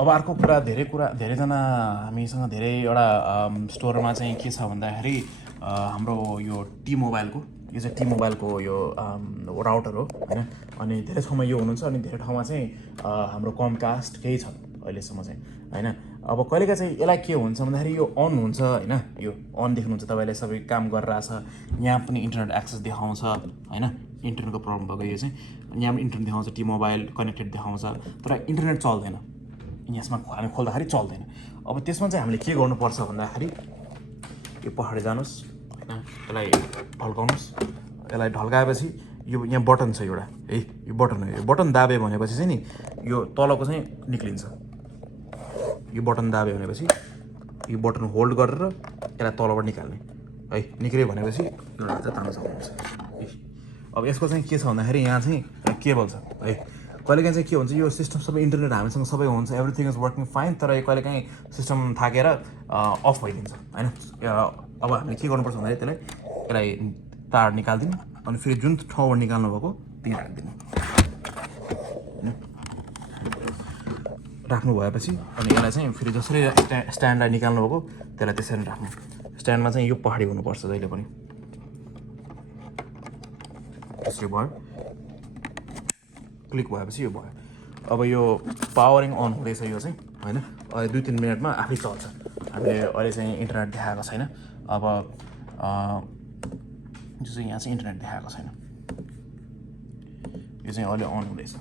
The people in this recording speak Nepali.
अब अर्को धेरैजना हामीसँग धेरैवटा स्टोरमा चाहिँ के छ भन्दाखेरि हाम्रो यो टी-मोबाइलको यो चाहिँ टी-मोबाइलको यो राउटर हो हैन। अनि धेरै ठाउँमा यो हुनुहुन्छ अनि धेरै ठाउँमा चाहिँ हाम्रो कमकास्ट केही छ अहिलेसम्म चाहिँ हैन। अब कहिलेका चाहिँ यसलाई के हुन्छ भन्दाखेरि यो अन हुन्छ हैन, यो अन देख्नुहुन्छ तपाईँले, सबै काम गरिरहेछ। यहाँ पनि इन्टरनेट एक्सेस देखाउँछ हैन, इन्टरनेटको प्रब्लम भएको यो चाहिँ यहाँ पनि इन्टरनेट देखाउँछ, टी-मोबाइल कनेक्टेड देखाउँछ, तर इन्टरनेट चल्दैन यसमा। हामी खोल्दाखेरि चल्दैन। अब त्यसमा चाहिँ हामीले के गर्नुपर्छ भन्दाखेरि यो पछाडि जानुहोस् हैन, यसलाई ढल्काउनुहोस्। यसलाई ढल्काएपछि यो यहाँ बटन छ एउटा है, यो बटन हो। यो बटन दाबे भनेपछि चाहिँ नि यो तलको चाहिँ निक्लिन्छ। यो बटन दाबे भनेपछि यो बटन होल्ड गरेर यसलाई तलबाट निकाल्ने है। निक्ल्यो भनेपछि यो चाहिँ तान्न सक्नुहुन्छ है। अब यसको चाहिँ के छ भन्दाखेरि यहाँ चाहिँ केबल छ है। कहिलेकाहीँ चाहिँ के हुन्छ, यो सिस्टम सबै इन्टरनेट हामीसँग सबै हुन्छ, एभ्रिथिङ इज वर्किङ फाइन, तर यो कहिलेकाहीँ सिस्टम थाकेर अफ भइदिन्छ हैन। अब हामीले के गर्नुपर्छ भन्दाखेरि यसलाई तार निकालिदिनु अनि फेरि जुन ठाउँबाट निकाल्नु भएको त्यहीँ राखिदिनु। राख्नु भएपछि अनि यसलाई चाहिँ फेरि जसरी स्ट्यान्डलाई निकाल्नु भएको त्यसलाई त्यसरी राख्नु। स्ट्यान्डमा चाहिँ यो पछाडि हुनुपर्छ जहिले पनि। त्यसरी भयो, क्लिक भएपछि यो भयो। अब यो पावरिङ अन हुँदैछ यो चाहिँ हैन। अहिले 2-3 मिनटमा आफै चल्छ। हामीले अहिले चाहिँ इन्टरनेट देखाएको छैन। अब जो चाहिँ यहाँ चाहिँ इन्टरनेट देखाएको छैन, यो चाहिँ अहिले अन हुँदैछ।